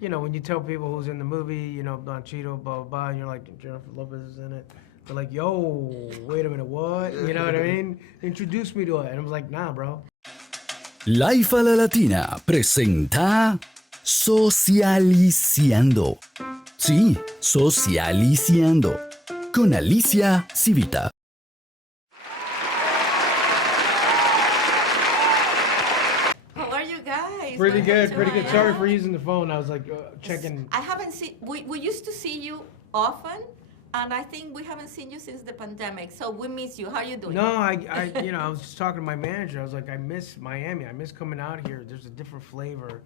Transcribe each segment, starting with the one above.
when you tell people who's in the movie, Don Cheeto, blah, blah, blah, and you're like, Jennifer Lopez is in it. They're like, yo, wait a minute, what? You know what I mean? Introduce me to it. And I was like, nah, bro. Life a la Latina presenta Socialiciando. Sí, Socialiciando. Con Alicia Civita. How are you guys? Pretty good, Welcome pretty to good. Sorry for Miami. using the phone. I was like checking. I haven't seen. We used to see you often, and I think we haven't seen you since the pandemic. So we miss you. How are you doing? No, I was just talking to my manager. I was like, I miss Miami. I miss coming out here. There's a different flavor.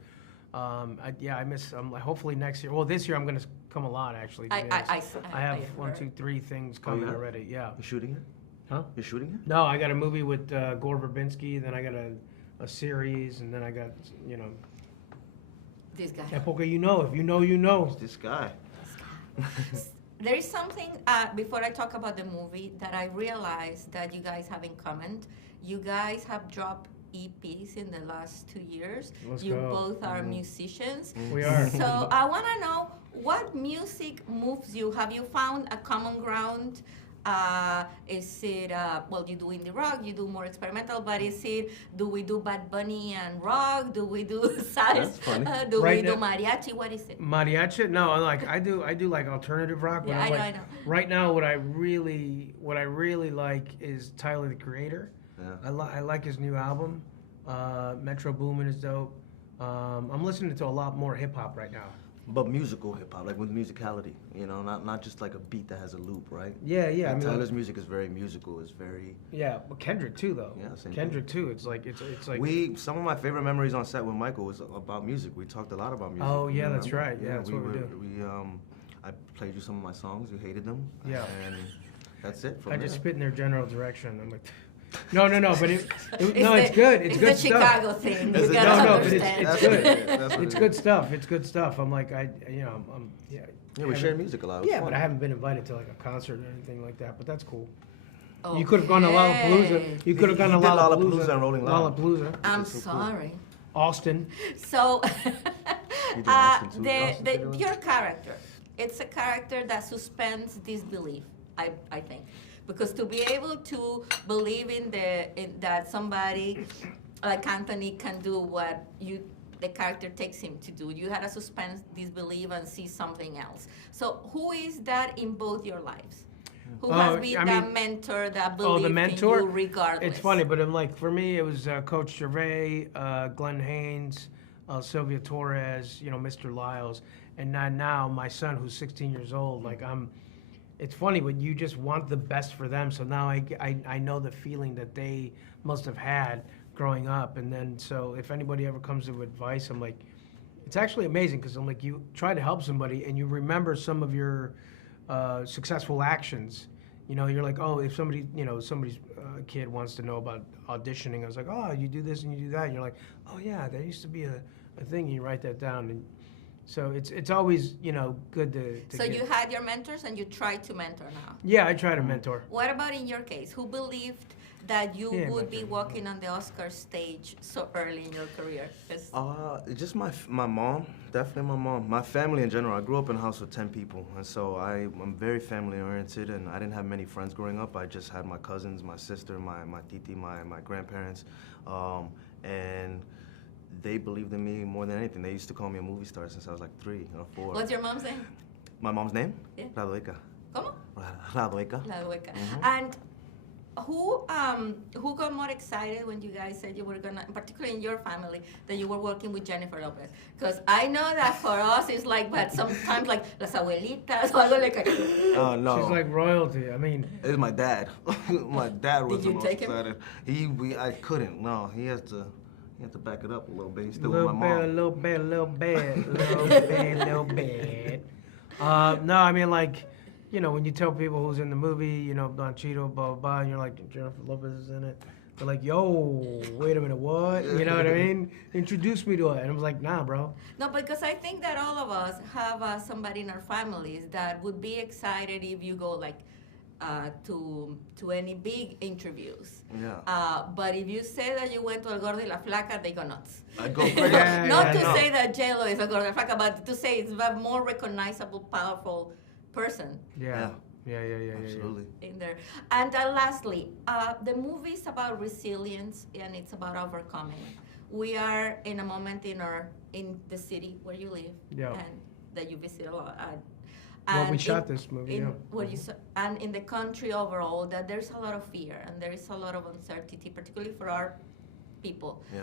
I miss. Like, hopefully next year. Well, this year I'm gonna come a lot actually. I have heard. 1, 2, 3 things coming already. Yeah. You're shooting it? Huh? You're shooting it? No, I got a movie with Gore Verbinski. Then I got a series, and then I got This guy. Porque if you know, you know. It's this guy. There is something before I talk about the movie that I realized that you guys have in common. You guys have dropped EPs in the last 2 years. Let's you go. both are musicians. We are. So I want to know what music moves you. Have you found a common ground? Is it, you do indie rock, you do more experimental, but do we do Bad Bunny and rock? Do we do salsa? That's funny. Do Right we do now- mariachi? What is it? Mariachi? No, I do like alternative rock. But Yeah, I'm I know. Right now, what I really like is Tyler the Creator. Yeah. I like his new album. Metro Boomin is dope. I'm listening to a lot more hip hop right now. But musical hip hop, like with musicality, not just like a beat that has a loop, right? Yeah. Like Tyler's music is very musical. It's very. Yeah, but Kendrick too, though. Yeah, same Kendrick too. It's like it's like. Some of my favorite memories on set with Michael was about music. We talked a lot about music. Oh, yeah, you know? that's right. Yeah, that's what we do. I played you some of my songs. You hated them. Yeah. And that's it. I just there. spit in their general direction. I'm like, no, but it's the- good. It's good the stuff. Chicago thing. You It's a- gotta No, but understand. it's good. That's what It's it good is. stuff. It's good stuff. I'm like, yeah. Yeah, we share music a lot. It was Yeah, fun. but I haven't been invited to like a concert or anything like that. But that's cool. Okay. You could have gone to Lollapalooza. You could have gone to He did Lollapalooza. Lollapalooza and Rolling Loud. Lollapalooza. I'm so cool. sorry. Austin. So, You did Austin too. Austin did it? your character, it's a character that suspends disbelief, I think. Because to be able to believe in that somebody like Anthony can do what the character takes him to do, you had to suspend disbelief and see something else. So who is that in both your lives? Who has been that mentor that believed the mentor? in you regardless? It's funny, but I'm like, for me, it was Coach Gervais, Glenn Haynes, Sylvia Torres, Mr. Lyles, and now my son, who's 16 years old. Like it's funny, but you just want the best for them. So now I know the feeling that they must have had growing up, and then so if anybody ever comes with advice, I'm like, it's actually amazing because I'm like, you try to help somebody and you remember some of your successful actions. You're like, oh, if somebody's kid wants to know about auditioning, I was like, oh, you do this and you do that, and you're like, oh yeah, there used to be a thing, and you write that down, and so it's always good to So you had your mentors and you try to mentor now. Yeah, I try to mentor. What about in your case? Who believed that you would be walking on the Oscar stage so early in your career? 'Cause Just my mom, definitely my mom. My family in general. I grew up in a house with 10 people, and so I'm very family oriented, and I didn't have many friends growing up. I just had my cousins, my sister, my titi, my grandparents, and they believed in me more than anything. They used to call me a movie star since I was like 3 or 4. What's your mom's name? My mom's name? Yeah. Radoica. ¿Cómo? Radoica. La Hueca. And who got more excited when you guys said you were gonna, particularly in your family, that you were working with Jennifer Lopez? Because I know that for us it's like, but sometimes like las abuelitas or algo like. Oh no. She's like royalty. I mean, It's my dad. My dad was Did the you most take him? excited. I couldn't. No, he has to back it up a little bit. He's still little with my mom. bit, little bit. No, I mean like, when you tell people who's in the movie, Don Cheeto, blah, blah, blah, and you're like, Jennifer Lopez is in it. They're like, yo, wait a minute, what? You know what I mean? Introduce me to it. And I was like, nah, bro. No, because I think that all of us have somebody in our families that would be excited if you go like to any big interviews. Yeah. But if you say that you went to El Gordo y la Flaca, they go nuts. I go crazy. Not to no. say that J-Lo is El Gordo y la Flaca, but to say it's a more recognizable, powerful person Yeah. Absolutely. in there. And lastly, the movie is about resilience and it's about overcoming. We are in a moment in the city where you live and that you visit a lot. Well, we shot this movie, and in the country overall, that there's a lot of fear and there is a lot of uncertainty, particularly for our people. Yeah.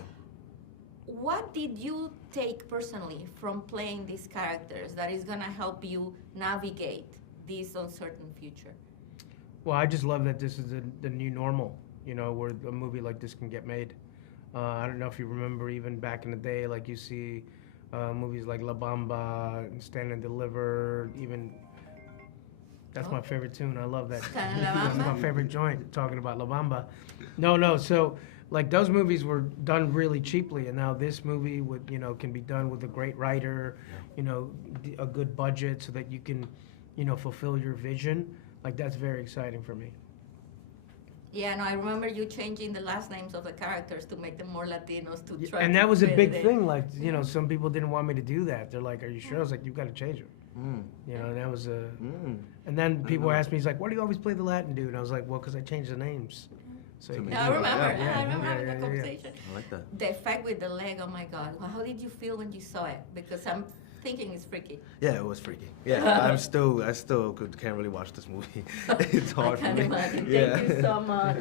What did you take personally from playing these characters that is gonna help you navigate this uncertain future? Well, I just love that this is the new normal, where a movie like this can get made. I don't know if you remember, even back in the day, like you see movies like La Bamba, Stand and Deliver, even. That's my favorite tune. I love that. That's my favorite joint, talking about La Bamba. No, so like those movies were done really cheaply, and now this movie can be done with a great writer, a good budget so that you can, fulfill your vision. Like that's very exciting for me. Yeah, no, I remember you changing the last names of the characters to make them more Latinos to try. And to that was a fit big it in. thing. Like, some people didn't want me to do that. They're like, "Are you sure?" I was like, "You've got to change it." And that was a. And then people asked me, "He's like, why do you always play the Latin dude?" And I was like, "Well, because I changed the names." So you I remember. I remember having yeah, that yeah. conversation. I like that. The effect with the leg. Oh my God! Well, how did you feel when you saw it? Because I'm thinking it's freaky. Yeah, it was freaky. Yeah, I still can't really watch this movie. It's hard I for can't me. imagine. Yeah. Thank you so much.